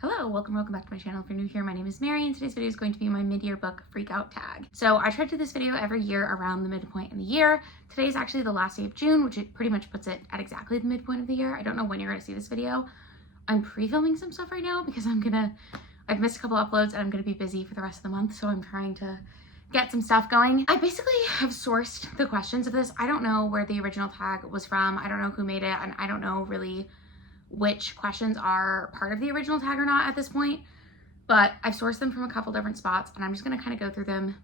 Hello, welcome back to my channel. If you're new here, my name is Mary, and today's video is going to be my mid-year book freakout tag. So I try to do this video every year around the midpoint in the year. Today is actually the last day of June, which it pretty much puts it at exactly the midpoint of the year. I don't know when you're gonna see this video. I'm pre-filming some stuff right now because I've missed a couple uploads and I'm gonna be busy for the rest of the month, so I'm trying to get some stuff going. I basically have sourced the questions of this. I don't know where the original tag was from. I don't know who made it, and I don't know really which questions are part of the original tag or not at this point, but I've sourced them from a couple different spots, and I'm just gonna kind of go through them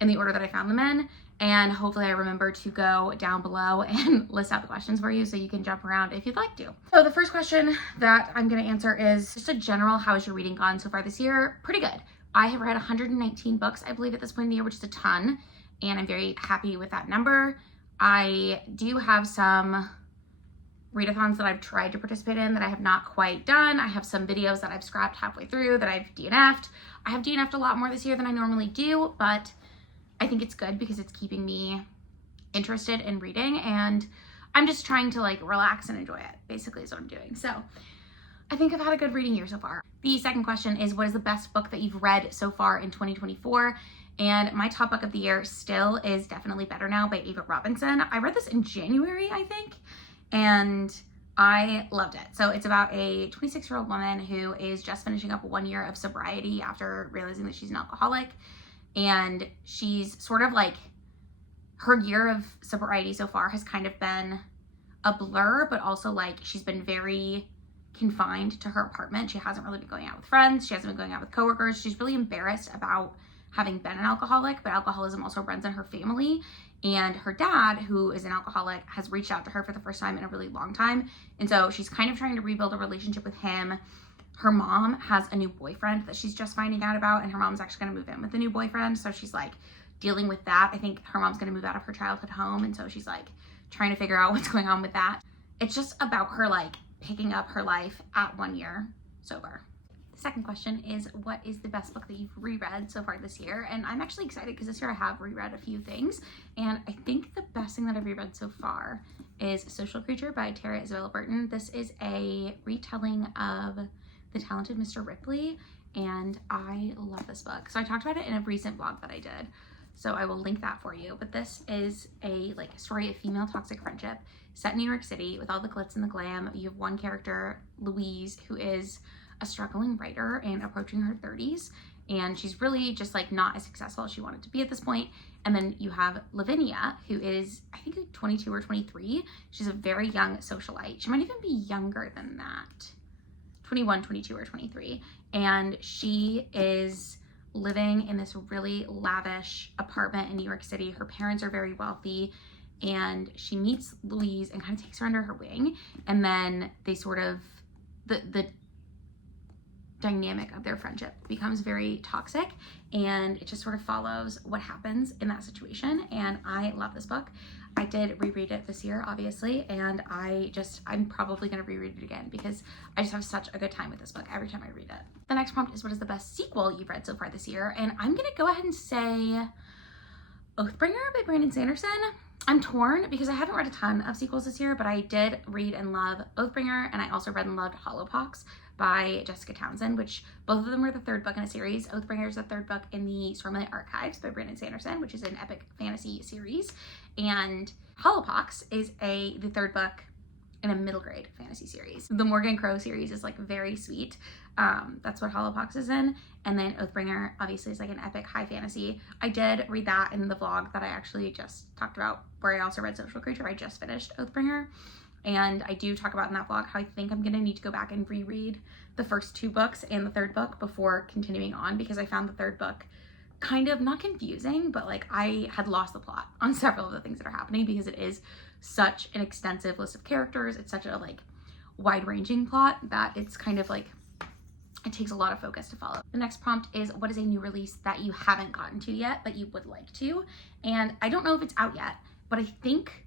in the order that I found them in, and hopefully I remember to go down below and list out the questions for you so you can jump around if you'd like to. So the first question that I'm gonna answer is just a general, how has your reading gone so far this year? Pretty good. I have read 119 books, I believe, at this point in the year, which is a ton, and I'm very happy with that number. I do have some readathons that I've tried to participate in that I have not quite done. I have some videos that I've scrapped halfway through that I've DNF'd. I have DNF'd a lot more this year than I normally do, but I think it's good because it's keeping me interested in reading, and I'm just trying to like relax and enjoy it, basically is what I'm doing. So I think I've had a good reading year so far. The second question is, what is the best book that you've read so far in 2024? And my top book of the year still is Definitely Better Now by Ava Robinson. I read this in January, I think, and I loved it. So it's about a 26-year-old woman who is just finishing up 1 year of sobriety after realizing that she's an alcoholic. And she's sort of like, her year of sobriety so far has kind of been a blur, but also like she's been very confined to her apartment. She hasn't really been going out with friends. She hasn't been going out with coworkers. She's really embarrassed about having been an alcoholic, but alcoholism also runs in her family. And her dad, who is an alcoholic, has reached out to her for the first time in a really long time. And so she's kind of trying to rebuild a relationship with him. Her mom has a new boyfriend that she's just finding out about, and her mom's actually gonna move in with the new boyfriend. So she's like dealing with that. I think her mom's gonna move out of her childhood home. And so she's like trying to figure out what's going on with that. It's just about her like picking up her life at 1 year sober. Second question is, what is the best book that you've reread so far this year? And I'm actually excited because this year I have reread a few things, and I think the best thing that I've reread so far is Social Creature by Tara Isabella Burton. This is a retelling of The Talented Mr. Ripley, and I love this book. So I talked about it in a recent vlog that I did, so I will link that for you. But this is a like story of female toxic friendship set in New York City with all the glitz and the glam. You have one character, Louise, who is a struggling writer and approaching her 30s, and she's really just like not as successful as she wanted to be at this point. And then you have Lavinia, who is I think like 22 or 23. She's a very young socialite. She might even be younger than that, 21, 22, or 23. And she is living in this really lavish apartment in New York City. Her parents are very wealthy, and she meets Louise and kind of takes her under her wing. And then they sort of, the dynamic of their friendship becomes very toxic, and it just sort of follows what happens in that situation. And I love this book. I did reread it this year, obviously, and I'm probably going to reread it again because I just have such a good time with this book every time I read it. The next prompt is, what is the best sequel you've read so far this year? And I'm going to go ahead and say Oathbringer by Brandon Sanderson. I'm torn because I haven't read a ton of sequels this year, but I did read and love Oathbringer, and I also read and loved Hollowpox by Jessica Townsend, which both of them were the third book in a series. Oathbringer is the third book in the Stormlight Archives by Brandon Sanderson, which is an epic fantasy series, and Hollowpox is the third book in a middle grade fantasy series. The Morgan Crow series is like very sweet. That's what Hollowpox is in. And then Oathbringer obviously is like an epic high fantasy. I did read that in the vlog that I actually just talked about, where I also read Social Creature. I just finished Oathbringer. And I do talk about in that vlog how I think I'm gonna need to go back and reread the first two books and the third book before continuing on, because I found the third book kind of not confusing, but like I had lost the plot on several of the things that are happening because it is such an extensive list of characters. It's such a like wide-ranging plot that it's kind of like, it takes a lot of focus to follow. The next prompt is, what is a new release that you haven't gotten to yet but you would like to? And I don't know if it's out yet, but I think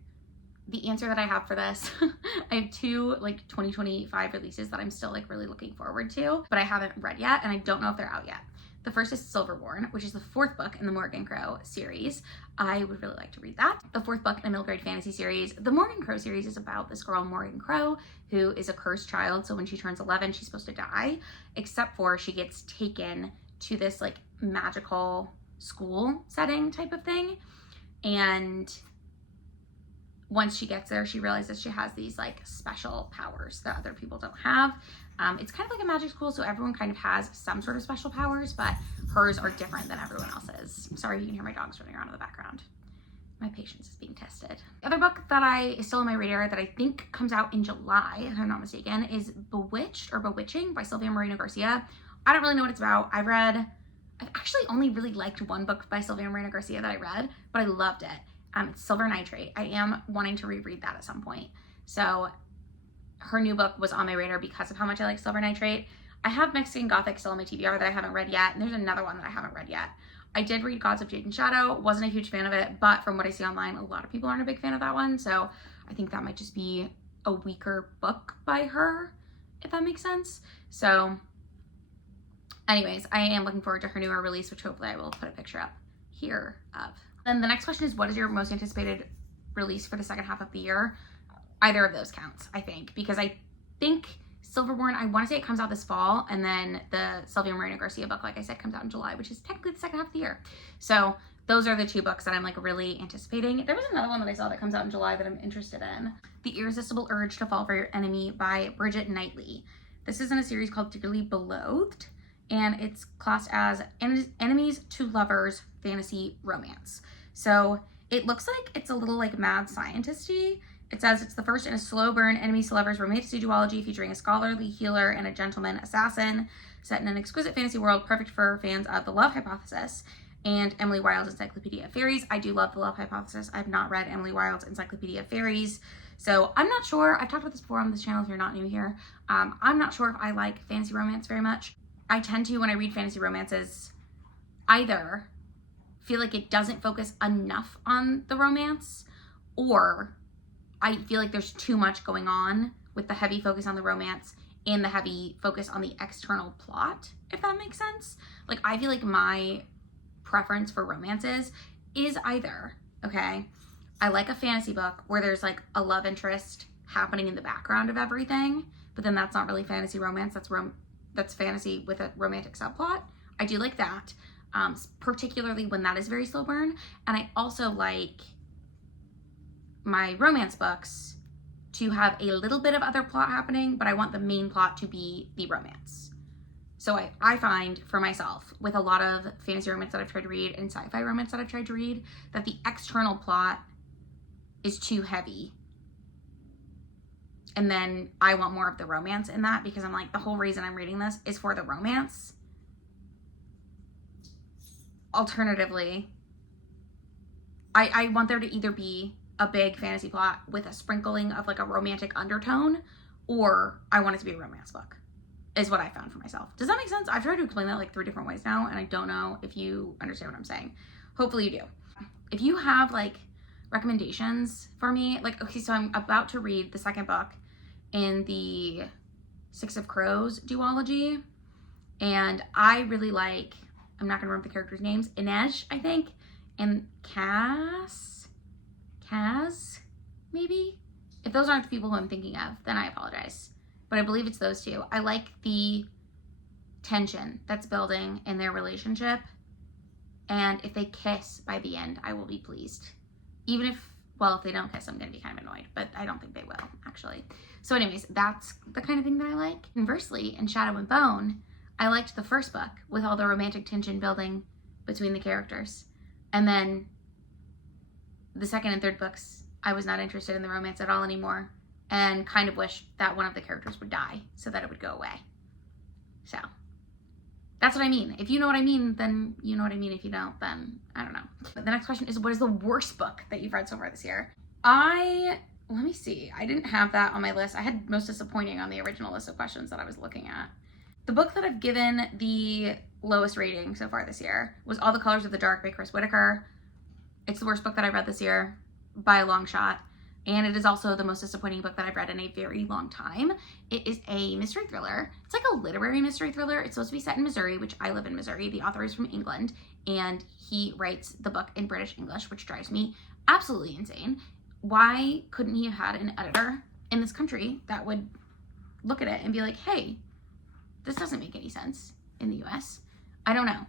the answer that I have for this, I have two like 2025 releases that I'm still like really looking forward to, but I haven't read yet, and I don't know if they're out yet. The first is Silverborn, which is the 4th book in the Morgan Crow series. I would really like to read that. The 4th book in a middle grade fantasy series. The Morgan Crow series is about this girl, Morgan Crow, who is a cursed child. So when she turns 11, she's supposed to die, except for she gets taken to this like magical school setting type of thing. And once she gets there, she realizes she has these like special powers that other people don't have. It's kind of like a magic school, so everyone kind of has some sort of special powers, but hers are different than everyone else's. I'm sorry if you can hear my dogs running around in the background. My patience is being tested. The other book that is still on my radar that I think comes out in July, if I'm not mistaken, is Bewitched or Bewitching by Sylvia Moreno Garcia. I don't really know what it's about. I've actually only really liked one book by Sylvia Moreno Garcia that I read, but I loved it. It's Silver Nitrate. I am wanting to reread that at some point. So her new book was on my radar because of how much I like Silver Nitrate. I have Mexican Gothic still on my TBR that I haven't read yet, and there's another one that I haven't read yet. I did read Gods of Jade and Shadow, wasn't a huge fan of it, but from what I see online, a lot of people aren't a big fan of that one, so I think that might just be a weaker book by her, if that makes sense. So anyways, I am looking forward to her newer release, which hopefully I will put a picture up here of. Then the next question is, what is your most anticipated release for the second half of the year? Either of those counts, I think, because I think Silverborn, I want to say it comes out this fall, and then the Sylvia Moreno Garcia book, like I said, comes out in July, which is technically the second half of the year. So those are the two books that I'm like really anticipating. There was another one that I saw that comes out in July that I'm interested in. The Irresistible Urge to Fall for Your Enemy by Bridget Knightley. This is in a series called Dearly Beloved, and it's classed as enemies to lovers fantasy romance. So it looks like it's a little like mad scientist-y. It says it's the first in a slow burn enemies to lovers romantic duology featuring a scholarly healer and a gentleman assassin set in an exquisite fantasy world perfect for fans of The Love Hypothesis and Emily Wilde's Encyclopedia of Fairies. I do love The Love Hypothesis. I've not read Emily Wilde's Encyclopedia of Fairies, so I'm not sure. I've talked about this before on this channel if you're not new here. I'm not sure if I like fantasy romance very much. I tend to, when I read fantasy romances, either feel like it doesn't focus enough on the romance, or I feel like there's too much going on with the heavy focus on the romance and the heavy focus on the external plot, if that makes sense. Like, I feel like my preference for romances is either, okay, I like a fantasy book where there's like a love interest happening in the background of everything, but then that's not really fantasy romance, that's fantasy with a romantic subplot. I do like that, particularly when that is very slow burn. And I also like my romance books to have a little bit of other plot happening, but I want the main plot to be the romance. So I find for myself with a lot of fantasy romance that I've tried to read and sci-fi romance that I've tried to read that the external plot is too heavy. And then I want more of the romance in that, because I'm like, the whole reason I'm reading this is for the romance. Alternatively, I want there to either be a big fantasy plot with a sprinkling of like a romantic undertone, or I want it to be a romance book, is what I found for myself. Does that make sense? I've tried to explain that like 3 different ways now, and I don't know if you understand what I'm saying. Hopefully you do. If you have like recommendations for me, like, okay, so I'm about to read the second book in the Six of Crows duology, and I really like, I'm not gonna remember the characters' names, Inej, I think, and Kaz, maybe? If those aren't the people who I'm thinking of, then I apologize. But I believe it's those two. I like the tension that's building in their relationship. And if they kiss by the end, I will be pleased. Even if, well, if they don't kiss, I'm going to be kind of annoyed. But I don't think they will, actually. So anyways, that's the kind of thing that I like. Conversely, in Shadow and Bone, I liked the first book with all the romantic tension building between the characters. And then the second and third books, I was not interested in the romance at all anymore, and kind of wished that one of the characters would die so that it would go away. So that's what I mean. If you know what I mean, then you know what I mean. If you don't, then I don't know. The next question is, what is the worst book that you've read so far this year? Let me see. I didn't have that on my list. I had most disappointing on the original list of questions that I was looking at. The book that I've given the lowest rating so far this year was All the Colors of the Dark by Chris Whitaker. It's the worst book that I read this year by a long shot. and it is also the most disappointing book that I've read in a very long time. It is a mystery thriller. It's like a literary mystery thriller. It's supposed to be set in Missouri, which I live in Missouri. The author is from England, and he writes the book in British English, which drives me absolutely insane. Why couldn't he have had an editor in this country that would look at it and be like, hey, this doesn't make any sense in the US? I don't know,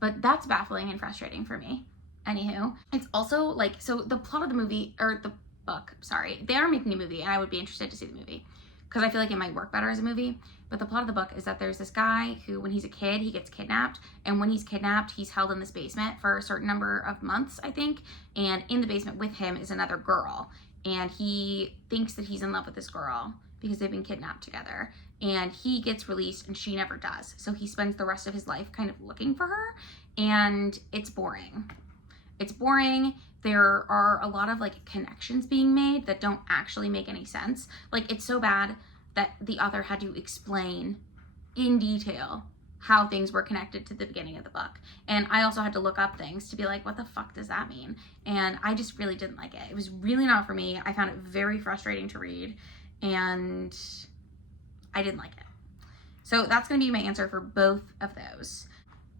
but that's baffling and frustrating for me. Anywho, it's also like, so the plot of the movie, or the book, sorry, they are making a movie, and I would be interested to see the movie because I feel like it might work better as a movie. But the plot of the book is that there's this guy who, when he's a kid, he gets kidnapped, and when he's kidnapped, he's held in this basement for a certain number of months, I think, and in the basement with him is another girl, and he thinks that he's in love with this girl because they've been kidnapped together, and he gets released and she never does, so he spends the rest of his life kind of looking for her, and it's boring. It's boring. There are a lot of like connections being made that don't actually make any sense. Like, it's so bad that the author had to explain in detail how things were connected to the beginning of the book. And I also had to look up things to be like, what the fuck does that mean? And I just really didn't like it. It was really not for me. I found it very frustrating to read, and I didn't like it. So that's going to be my answer for both of those.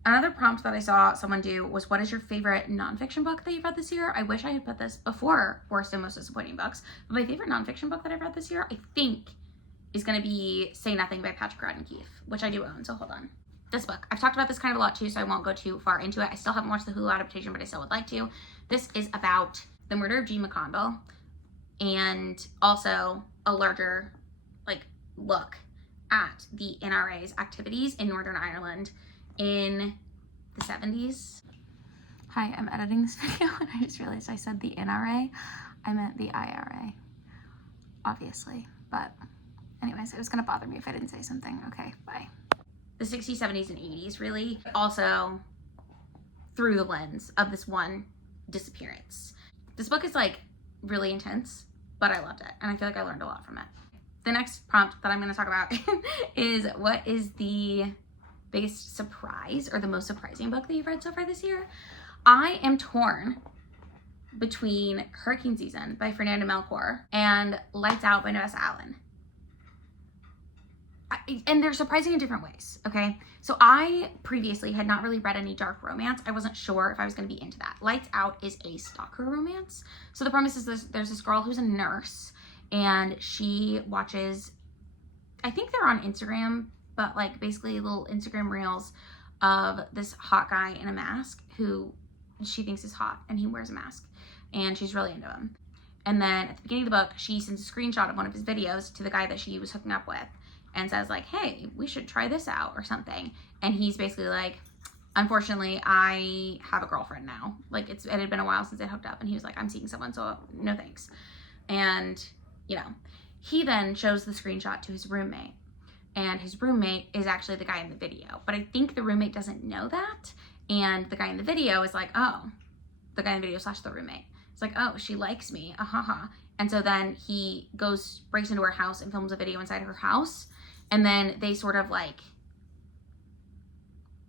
Another prompt that I saw someone do was, what is your favorite nonfiction book that you've read this year? I wish I had put this before worst and most disappointing books, but my favorite nonfiction book that I've read this year, I think, is going to be Say Nothing by Patrick Radden Keefe, which I do own, so hold on. This book, I've talked about this kind of a lot too, so I won't go too far into it. I still haven't watched the Hulu adaptation, but I still would like to. This is about the murder of G. McConville, and also a larger look at the NRA's activities in Northern Ireland in the 70s. Hi, I'm editing this video and I just realized I said the NRA. I meant the IRA, obviously. But anyways, it was gonna bother me if I didn't say something. Okay, bye. The 60s, 70s, and 80s, really. Also through the lens of this one disappearance. This book is like really intense, but I loved it. And I feel like I learned a lot from it. The next prompt that I'm gonna talk about is, what is the biggest surprise or the most surprising book that you've read so far this year? I am torn between Hurricane Season by Fernanda Melchor and Lights Out by Nevessa Allen. And they're surprising in different ways, okay? So I previously had not really read any dark romance. I wasn't sure if I was gonna be into that. Lights Out is a stalker romance. So the premise is there's this girl who's a nurse, and she watches, I think they're on Instagram, but like basically little Instagram reels of this hot guy in a mask who she thinks is hot, and he wears a mask, and she's really into him. And then at the beginning of the book, she sends a screenshot of one of his videos to the guy that she was hooking up with and says like, hey, we should try this out or something. And he's basically like, unfortunately, I have a girlfriend now. Like, it had been a while since they hooked up, and he was like, I'm seeing someone, so no thanks. And, you know, he then shows the screenshot to his roommate, and his roommate is actually the guy in the video. But I think the roommate doesn't know that, and the guy in the video is like, oh, the guy in the video / the roommate. It's like, oh, she likes me, And so then he breaks into her house and films a video inside her house, and then they sort of like,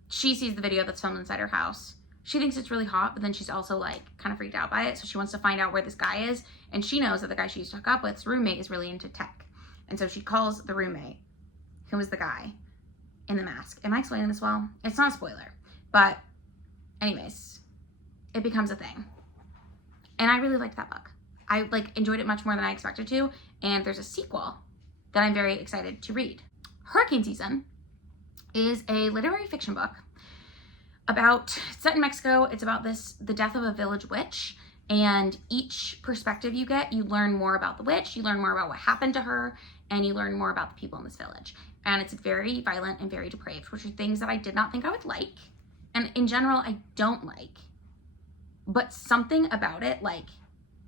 she sees the video that's filmed inside her house. She thinks it's really hot, but then she's also like kind of freaked out by it. So she wants to find out where this guy is. And she knows that the guy she used to hook up with, his roommate, is really into tech. And so she calls the roommate, who was the guy in the mask. Am I explaining this well? It's not a spoiler. But anyways, it becomes a thing. And I really liked that book. I enjoyed it much more than I expected to. And there's a sequel that I'm very excited to read. Hurricane Season is a literary fiction book it's set in Mexico. It's about the death of a village witch, and each perspective you get, you learn more about the witch, you learn more about what happened to her, and you learn more about the people in this village. And it's very violent and very depraved, which are things that I did not think I would like. And in general, I don't like. But something about it, like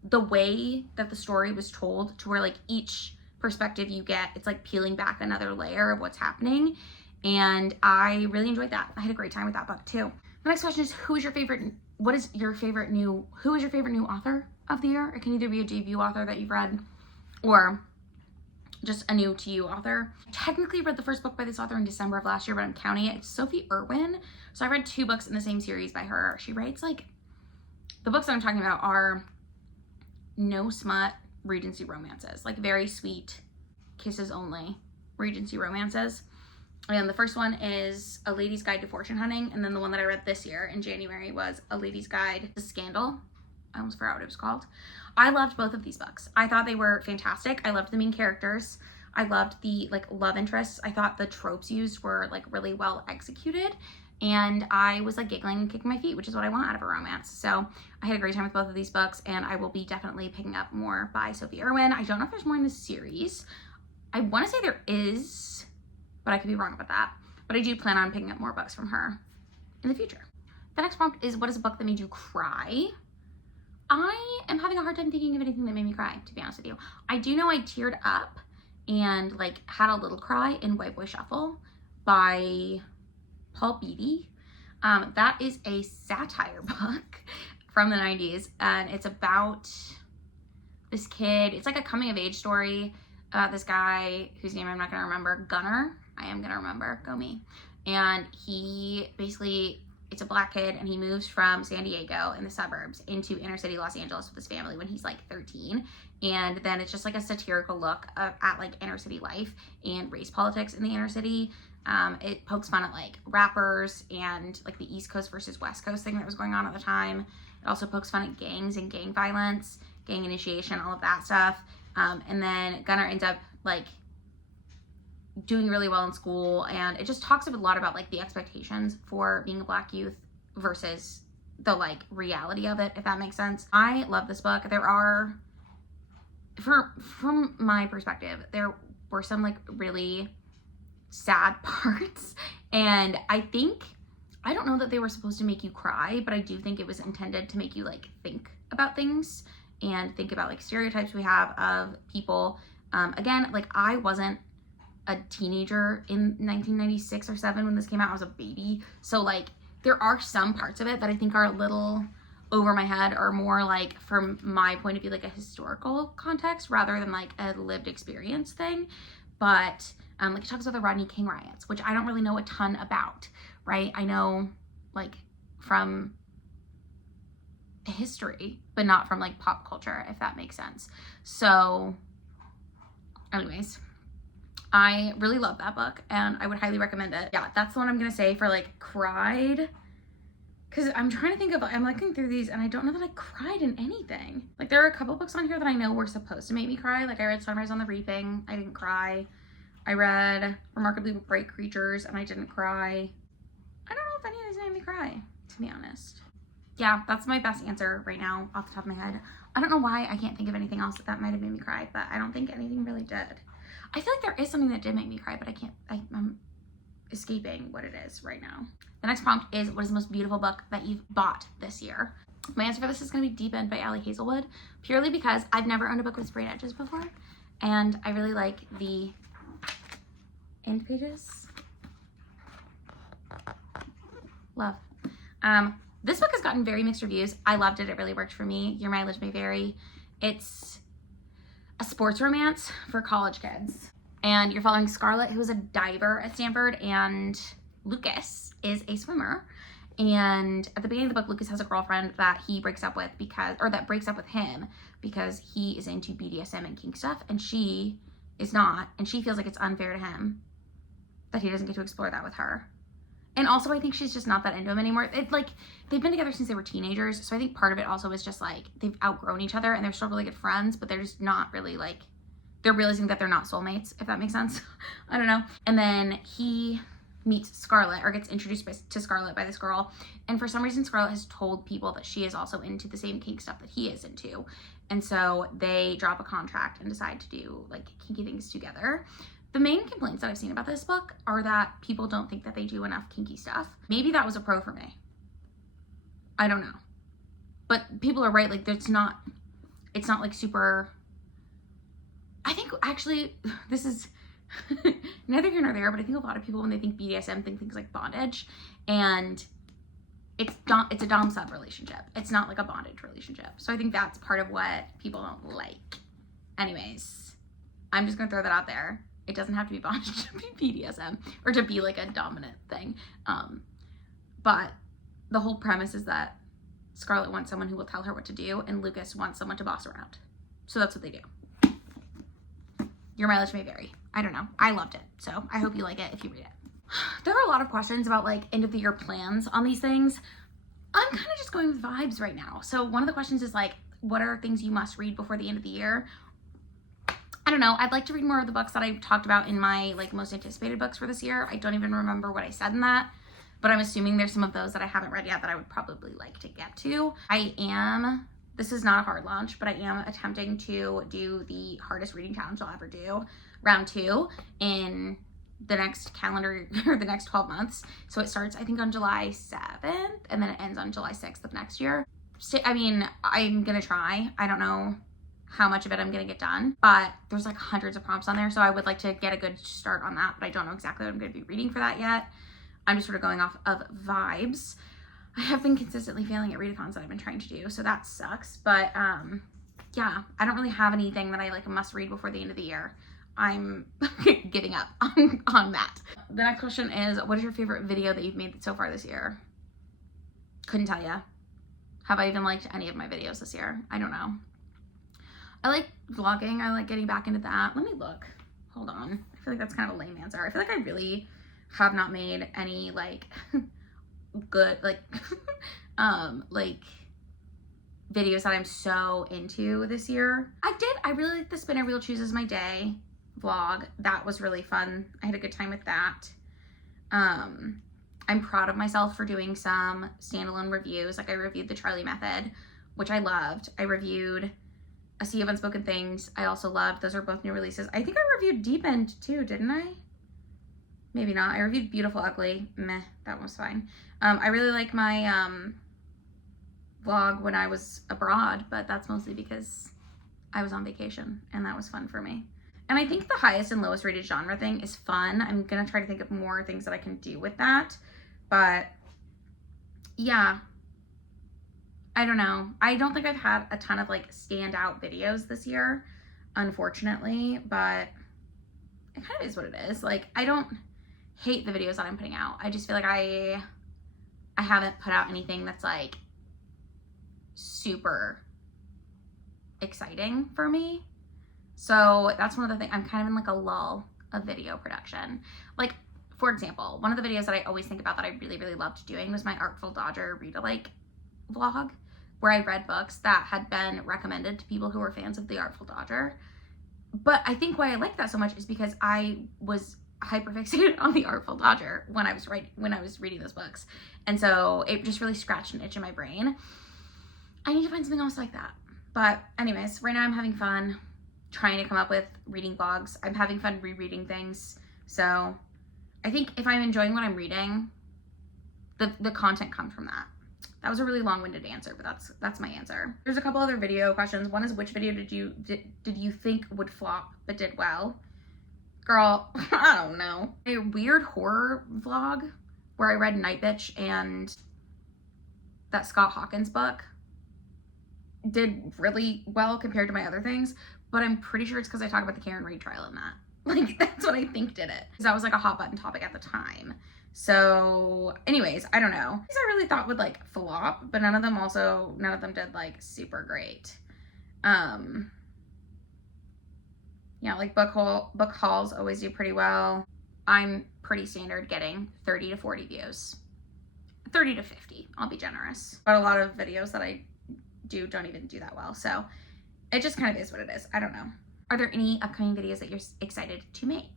the way that the story was told, to where like each perspective you get, it's like peeling back another layer of what's happening. And I really enjoyed that. I had a great time with that book too. The next question is, who is your favorite new author of the year? It can either be a debut author that you've read or just a new to you author. I technically read the first book by this author in December of last year, but I'm counting it. It's Sophie Irwin. So I read 2 books in the same series by her. She writes the books that I'm talking about are no smut, Regency romances, like very sweet, kisses only Regency romances. And the first one is A Lady's Guide to Fortune Hunting, and then the one that I read this year in January was A Lady's Guide to Scandal. I almost forgot what it was called. I loved both of these books. I thought they were fantastic. I loved the main characters. I loved the like love interests. I thought the tropes used were like really well executed, and I was like giggling and kicking my feet, which is what I want out of a romance. So I had a great time with both of these books, and I will be definitely picking up more by Sophie Irwin. I don't know if there's more in this series. I want to say there is, but I could be wrong about that. But I do plan on picking up more books from her in the future. The next prompt is, what is a book that made you cry? I am having a hard time thinking of anything that made me cry, to be honest with you. I do know I teared up and like had a little cry in White Boy Shuffle by Paul Beatty. That is a satire book from the 90s, and it's about this kid. It's like a coming of age story. This guy whose name I'm not gonna remember, Gunnar. I am gonna remember, go me. And he basically, it's a black kid, and he moves from San Diego in the suburbs into inner city Los Angeles with his family when he's like 13. And then it's just like a satirical look at like inner city life and race politics in the inner city. It pokes fun at like rappers and like the East Coast versus West Coast thing that was going on at the time. It also pokes fun at gangs and gang violence, gang initiation, all of that stuff. And then Gunnar ends up like doing really well in school, and it just talks a lot about like the expectations for being a black youth versus the like reality of it, if that makes sense. I love this book. There are, from my perspective, there were some like really sad parts, and I don't know that they were supposed to make you cry, but I do think it was intended to make you like think about things and think about like stereotypes we have of people. Again, like I wasn't a teenager in 1996 or 7 when this came out. I was a baby, so like there are some parts of it that I think are a little over my head, or more like from my point of view like a historical context rather than like a lived experience thing. But like it talks about the Rodney King riots, which I don't really know a ton about, right? I know like from history, but not from like pop culture, if that makes sense. So anyways, I really love that book, and I would highly recommend it. Yeah, that's the one I'm gonna say for like cried, because I'm trying to think of, I'm looking through these and I don't know that I cried in anything. Like there are a couple books on here that I know were supposed to make me cry. Like I read Sunrise on the Reaping, I didn't cry. I read Remarkably Bright Creatures and I didn't cry. I don't know if any of these made me cry, to be honest. Yeah, that's my best answer right now off the top of my head. I don't know why I can't think of anything else that might have made me cry, but I don't think anything really did. I feel like there is something that did make me cry, but I'm escaping what it is right now. The next prompt is, what is the most beautiful book that you've bought this year? My answer for this is going to be Deep End by Ali Hazelwood, purely because I've never owned a book with sprayed edges before, and I really like the end pages. Love. This book has gotten very mixed reviews. I loved it. It really worked for me. Your mileage may vary. It's a sports romance for college kids, and you're following Scarlett, who is a diver at Stanford, and Lucas is a swimmer. And at the beginning of the book, Lucas has a girlfriend that he breaks up with that breaks up with him because he is into BDSM and kink stuff, and she is not, and she feels like it's unfair to him that he doesn't get to explore that with her. And also, I think she's just not that into him anymore. It's like, they've been together since they were teenagers, so I think part of it also is just like, they've outgrown each other and they're still really good friends, but they're just not really like, they're realizing that they're not soulmates, if that makes sense. I don't know. And then he meets Scarlett, or gets introduced to Scarlett by this girl, and for some reason Scarlett has told people that she is also into the same kink stuff that he is into, and so they drop a contract and decide to do like kinky things together. The main complaints that I've seen about this book are that people don't think that they do enough kinky stuff. Maybe that was a pro for me. I don't know. But people are right, like it's not like super, I think actually, this is neither here nor there, but I think a lot of people when they think BDSM think things like bondage, and it's a dom-sub relationship. It's not like a bondage relationship. So I think that's part of what people don't like. Anyways, I'm just gonna throw that out there. It doesn't have to be bondage to be BDSM or to be like a dominant thing. But the whole premise is that Scarlett wants someone who will tell her what to do, and Lucas wants someone to boss around. So that's what they do. Your mileage may vary. I don't know. I loved it. So I hope you like it if you read it. There are a lot of questions about like end of the year plans on these things. I'm kind of just going with vibes right now. So one of the questions is like, what are things you must read before the end of the year? I don't know. I'd like to read more of the books that I talked about in my like most anticipated books for this year. I don't even remember what I said in that, but I'm assuming there's some of those that I haven't read yet that I would probably like to get to. This is not a hard launch, but I am attempting to do the hardest reading challenge I'll ever do, round 2, in the next calendar or the next 12 months. So it starts, I think, on July 7th and then it ends on July 6th of next year. So, I mean, I'm gonna try. I don't know how much of it I'm gonna get done, but there's like hundreds of prompts on there. So I would like to get a good start on that, but I don't know exactly what I'm gonna be reading for that yet. I'm just sort of going off of vibes. I have been consistently failing at readathons that I've been trying to do, so that sucks. But yeah, I don't really have anything that I like must read before the end of the year. I'm giving up on that. The next question is, what is your favorite video that you've made so far this year? Couldn't tell you. Have I even liked any of my videos this year? I don't know. I like vlogging. I like getting back into that. Let me look. Hold on. I feel like that's kind of a lame answer. I feel like I really have not made any like good like videos that I'm so into this year. I really like the Spinner Wheel Chooses My Day vlog. That was really fun. I had a good time with that. I'm proud of myself for doing some standalone reviews. Like I reviewed The Charlie Method, which I loved. I reviewed A Sea of Unspoken Things. I also loved. Those are both new releases. I think I reviewed Deep End too, didn't I? Maybe not. I reviewed Beautiful Ugly. Meh, that one was fine. I really like my vlog when I was abroad, but that's mostly because I was on vacation and that was fun for me. And I think the highest and lowest rated genre thing is fun. I'm gonna try to think of more things that I can do with that. But yeah, I don't know. I don't think I've had a ton of like standout videos this year, unfortunately, but it kind of is what it is. Like, I don't hate the videos that I'm putting out. I just feel like I haven't put out anything that's like super exciting for me. So that's one of the things. I'm kind of in like a lull of video production. Like, for example, one of the videos that I always think about that I really, really loved doing was my Artful Dodger read-alike vlog, where I read books that had been recommended to people who were fans of the Artful Dodger. But I think why I liked that so much is because I was hyperfixated on the Artful Dodger when I was reading those books. And so it just really scratched an itch in my brain. I need to find something else like that. But anyways, right now I'm having fun trying to come up with reading vlogs. I'm having fun rereading things. So I think if I'm enjoying what I'm reading, the content comes from that. That was a really long-winded answer, but that's my answer. There's a couple other video questions. One is, which video did you think would flop but did well? Girl, I don't know. A weird horror vlog where I read Night Bitch and that Scott Hawkins book did really well compared to my other things, but I'm pretty sure it's because I talk about the Karen Reid trial in that. Like, that's what I think did it. Because that was like a hot button topic at the time. So anyways, I don't know. These I really thought would like flop, but none of them did like super great. Yeah, like book hauls always do pretty well. I'm pretty standard getting 30 to 40 views. 30 to 50, I'll be generous. But a lot of videos that I do don't even do that well. So it just kind of is what it is. I don't know. Are there any upcoming videos that you're excited to make?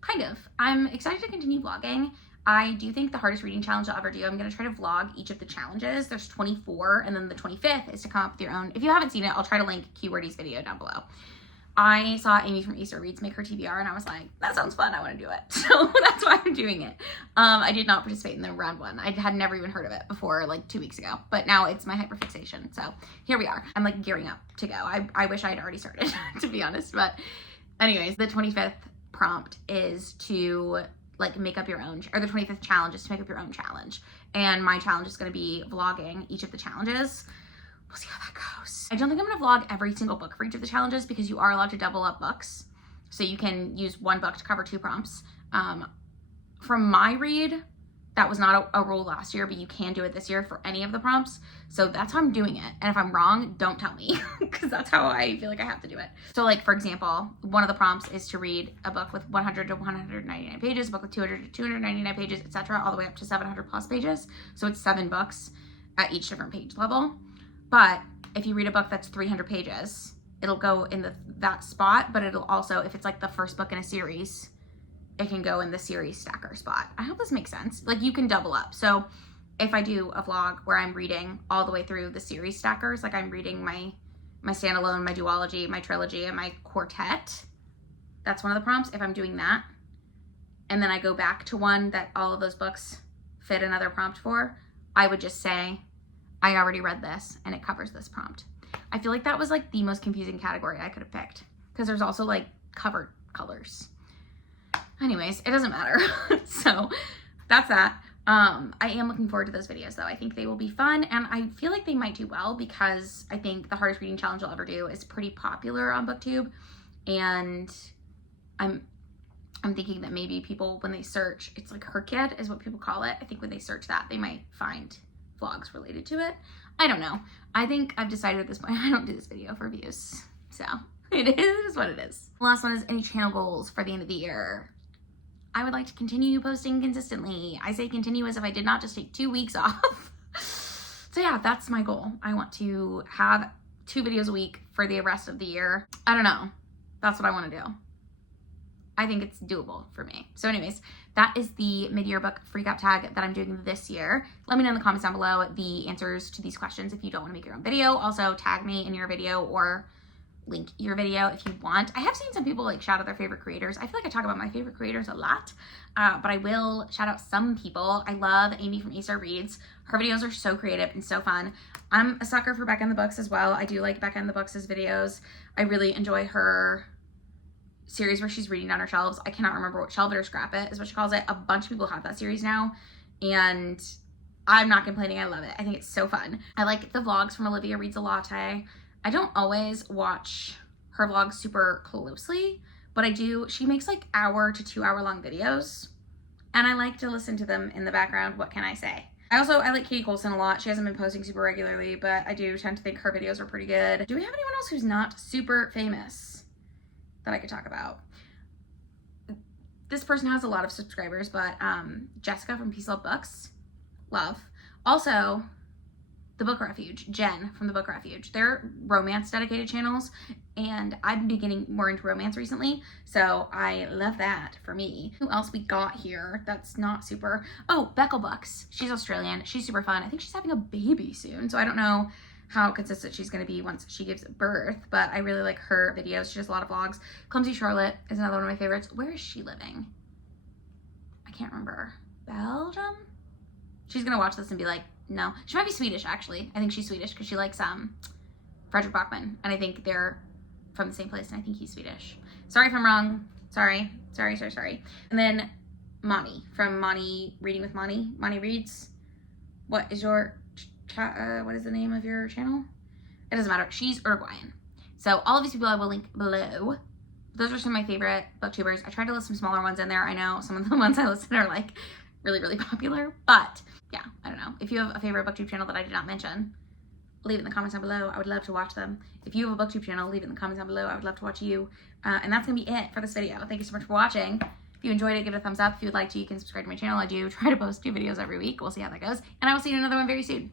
Kind of. I'm excited to continue vlogging. I do think the hardest reading challenge I'll ever do, I'm going to try to vlog each of the challenges. There's 24, and then the 25th is to come up with your own. If you haven't seen it, I'll try to link Keywordy's video down below. I saw Amy from Easter Reads make her TBR, and I was like, that sounds fun. I want to do it. So that's why I'm doing it. I did not participate in the round 1. I had never even heard of it before like 2 weeks ago, but now it's my hyperfixation. So here we are. I'm like gearing up to go. I wish I had already started, to be honest. But anyways, the 25th prompt is to like make up your own, or the 25th challenge is to make up your own challenge. And my challenge is going to be vlogging each of the challenges. We'll see how that goes. I don't think I'm going to vlog every single book for each of the challenges because you are allowed to double up books. So you can use one book to cover 2 prompts. From my read, That was not a rule last year, but you can do it this year for any of the prompts. So that's how I'm doing it. And if I'm wrong, don't tell me, because that's how I feel like I have to do it. So like, for example, one of the prompts is to read a book with 100 to 199 pages, a book with 200 to 299 pages, etc., all the way up to 700 plus pages. So it's 7 books at each different page level. But if you read a book that's 300 pages, it'll go in that spot, but it'll also, if it's like the first book in a series, it can go in the series stacker spot. I hope this makes sense. Like, you can double up. So if I do a vlog where I'm reading all the way through the series stackers, like I'm reading my standalone, my duology, my trilogy, and my quartet, that's one of the prompts. If I'm doing that, and then I go back to one that all of those books fit another prompt for, I would just say, I already read this and it covers this prompt. I feel like that was like the most confusing category I could have picked, because there's also like cover colors. Anyways, it doesn't matter. So that's that. I am looking forward to those videos though. I think they will be fun, and I feel like they might do well because I think the hardest reading challenge I'll ever do is pretty popular on BookTube, and I'm thinking that maybe people, when they search, it's like Her Kid is what people call it. I think when they search that, they might find vlogs related to it. I don't know. I think I've decided at this point I don't do this video for views. So it is what it is. The last one is any channel goals for the end of the year. I would like to continue posting consistently. I say continue as if I did not just take 2 weeks off. So yeah, that's my goal. I want to have 2 videos a week for the rest of the year. I don't know. That's what I want to do. I think it's doable for me. So anyways, that is the mid-year book freakout tag that I'm doing this year. Let me know in the comments down below the answers to these questions if you don't want to make your own video. Also, tag me in your video or link your video if you want. I have seen some people like shout out their favorite creators. I feel like I talk about my favorite creators a lot, but I will shout out some people. I love Amy from Acer Reads. Her videos are so creative and so fun. I'm a sucker for Becca in the Books as well. I do like Becca in the Books' videos. I really enjoy her series where she's reading down her shelves. I cannot remember what shelf it or scrap it is what she calls it. A bunch of people have that series now, and I'm not complaining. I love it. I think it's so fun. I like the vlogs from Olivia Reads a Latte. I don't always watch her vlogs super closely, but I do. She makes like 1 to 2 hour long videos, and I like to listen to them in the background. What can I say? I like Katie Colson a lot. She hasn't been posting super regularly, but I do tend to think her videos are pretty good. Do we have anyone else who's not super famous that I could talk about? This person has a lot of subscribers, but Jessica from Peace Love Books, love. Also, The Book Refuge, Jen from The Book Refuge. They're romance dedicated channels, and I've been getting more into romance recently, so I love that for me. Who else we got here that's not super? Oh, Beckle Books. She's Australian. She's super fun. I think she's having a baby soon, so I don't know how consistent she's going to be once she gives birth, but I really like her videos. She does a lot of vlogs. Clumsy Charlotte is another one of my favorites. Where is she living? I can't remember. Belgium? She's going to watch this and be like, no. She might be Swedish, actually. I think she's Swedish because she likes Frederick Bachman, and I think they're from the same place, and I think he's Swedish. Sorry if I'm wrong. Sorry. And then Monty from Monty Reading with Monty. Monty Reads. What is your what is the name of your channel? It doesn't matter. She's Uruguayan. So all of these people I will link below. Those are some of my favorite booktubers. I tried to list some smaller ones in there. I know some of the ones I listed are like really, really popular, but yeah, I don't know. If you have a favorite booktube channel that I did not mention, leave it in the comments down below. I would love to watch them. If you have a booktube channel, leave it in the comments down below. I would love to watch you. And that's gonna be it for this video. Thank you so much for watching. If you enjoyed it, give it a thumbs up. If you would like to, you can subscribe to my channel. I do try to post 2 videos every week. We'll see how that goes. And I will see you in another one very soon.